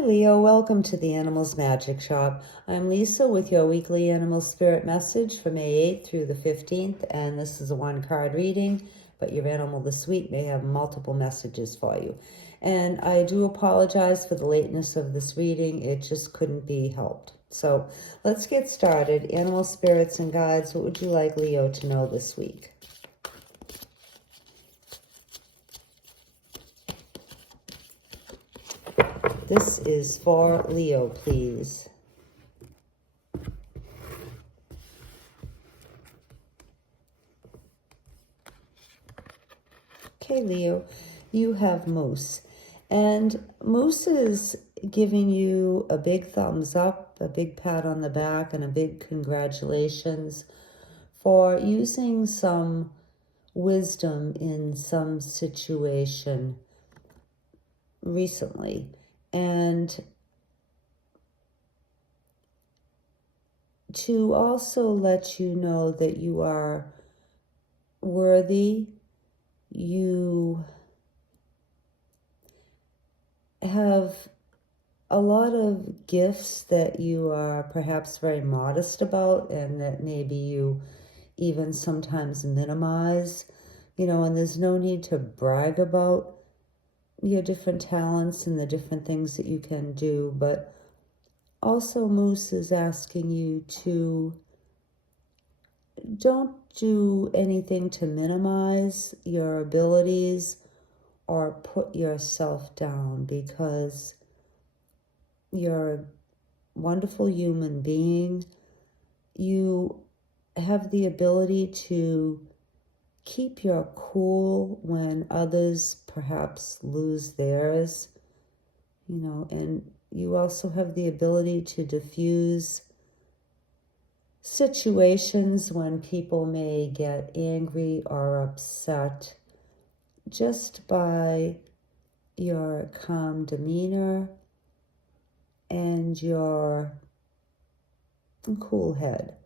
Hi Leo, welcome to the Animals Magic Shop. I'm Lisa with your weekly animal spirit message for May 8th through the 15th, and this is a one-card reading, but your animal this week may have multiple messages for you. And I do apologize for the lateness of this reading. It just couldn't be helped. So let's get started. Animal spirits and guides, what would you like Leo to know this week? This is for Leo, please. Okay, Leo, you have Moose. And Moose is giving you a big thumbs up, a big pat on the back, and a big congratulations for using some wisdom in some situation recently. And to also let you know that you are worthy, you have a lot of gifts that you are perhaps very modest about, and that maybe you even sometimes minimize, and there's no need to brag about your different talents and the different things that you can do. But also Moose is asking you to don't do anything to minimize your abilities or put yourself down, because you're a wonderful human being. You have the ability to keep your cool when others perhaps lose theirs, and you also have the ability to diffuse situations when people may get angry or upset just by your calm demeanor and your cool head.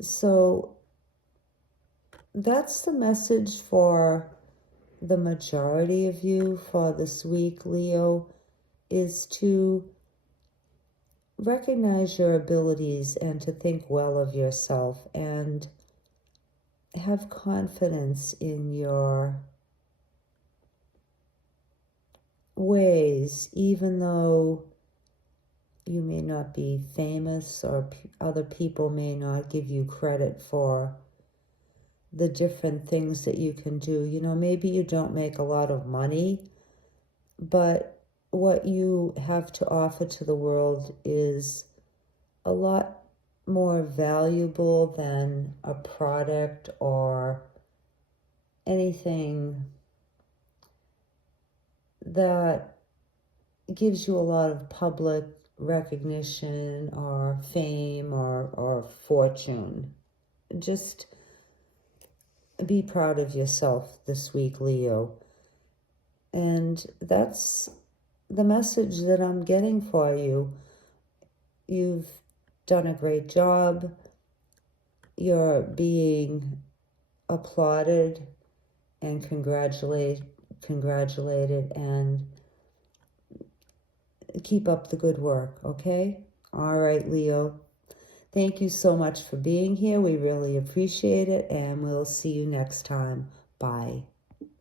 So that's the message for the majority of you for this week, Leo, is to recognize your abilities and to think well of yourself and have confidence in your ways, even though you may not be famous or other people may not give you credit for the different things that you can do. Maybe you don't make a lot of money, but what you have to offer to the world is a lot more valuable than a product or anything that gives you a lot of public recognition or fame or fortune. Just be proud of yourself this week, Leo. And that's the message that I'm getting for you. You've done a great job. You're being applauded and congratulated, and keep up the good work, okay? All right, Leo. Thank you so much for being here. We really appreciate it, and we'll see you next time. Bye.